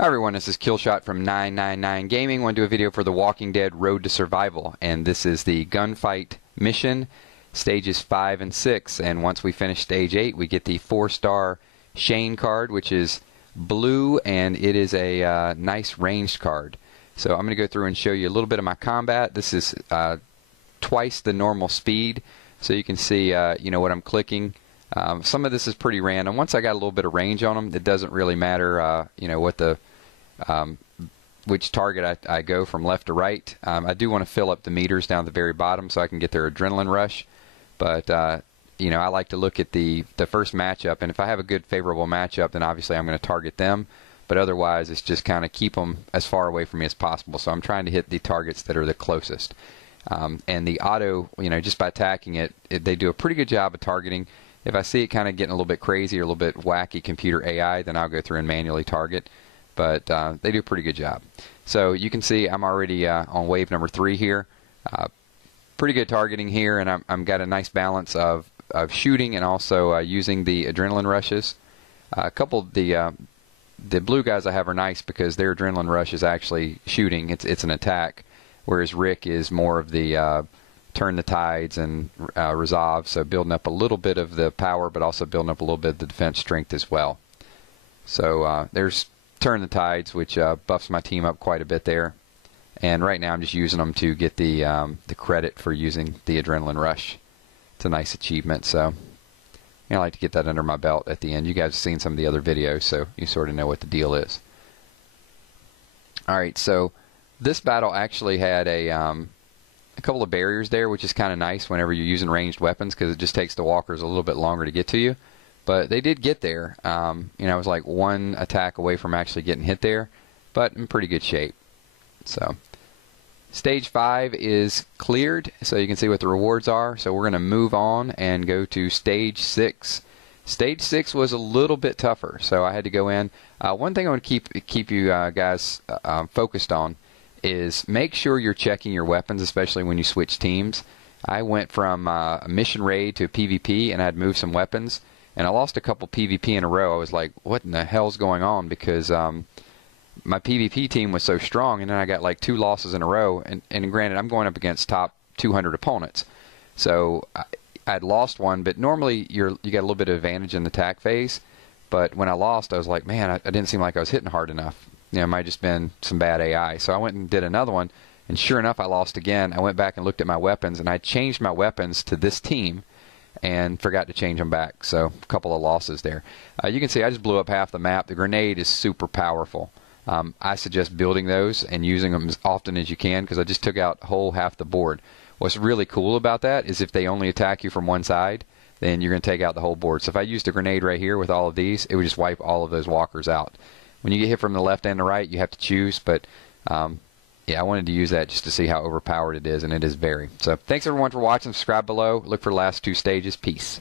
Hi everyone, this is Killshot from 999 Gaming. I want to do a video for The Walking Dead Road to Survival, and this is the gunfight mission, stages 5 and 6, and once we finish stage 8 we get the 4-star Shane card, which is blue, and it is a nice ranged card. So I'm going to go through and show you a little bit of my combat. This is twice the normal speed, so you can see what I'm clicking. Some of this is pretty random. Once I got a little bit of range on them, it doesn't really matter what the which target I go from left to right. I do want to fill up the meters down at the very bottom so I can get their adrenaline rush, but I like to look at the first matchup, and if I have a good favorable matchup, then obviously I'm going to target them, but otherwise it's just kind of keep them as far away from me as possible. So I'm trying to hit the targets that are the closest, and the auto, just by attacking it, they do a pretty good job of targeting. If I see it kind of getting a little bit crazy or a little bit wacky computer AI, then I'll go through and manually target. But they do a pretty good job. So you can see I'm already on wave number 3 here. Pretty good targeting here, and I'm got a nice balance of shooting and also using the adrenaline rushes. A couple of the blue guys I have are nice because their adrenaline rush is actually shooting. It's an attack, whereas Rick is more of the turn the tides and resolve, so building up a little bit of the power, but also building up a little bit of the defense strength as well. So there's turn the tides, which buffs my team up quite a bit there. And right now I'm just using them to get the credit for using the adrenaline rush. It's a nice achievement, so I like to get that under my belt at the end. You guys have seen some of the other videos, so you sort of know what the deal is. Alright, so this battle actually had a couple of barriers there, which is kind of nice whenever you're using ranged weapons, because it just takes the walkers a little bit longer to get to you. But they did get there. I was like one attack away from actually getting hit there, but in pretty good shape. So stage 5 is cleared, so you can see what the rewards are. So we're going to move on and go to stage 6. Stage 6 was a little bit tougher, so I had to go in. One thing I want to keep you guys focused on is make sure you're checking your weapons, especially when you switch teams. I went from a mission raid to PvP, and I had moved some weapons, and I lost a couple PvP in a row. I was like, what in the hell's going on? Because my PvP team was so strong, and then I got like 2 losses in a row, and granted, I'm going up against top 200 opponents. So I'd lost one, but normally you got a little bit of advantage in the attack phase. But when I lost, I was like, man, I didn't seem like I was hitting hard enough. It might have just been some bad AI. So I went and did another one, and sure enough, I lost again. I went back and looked at my weapons, and I changed my weapons to this team and forgot to change them back. So a couple of losses there. You can see I just blew up half the map. The grenade is super powerful. I suggest building those and using them as often as you can, because I just took out whole half the board. What's really cool about that is if they only attack you from one side, then you're going to take out the whole board. So if I used a grenade right here with all of these, it would just wipe all of those walkers out. When you get hit from the left and the right, you have to choose, but yeah, I wanted to use that just to see how overpowered it is, and it is very. So thanks everyone for watching. Subscribe below. Look for the last 2 stages. Peace.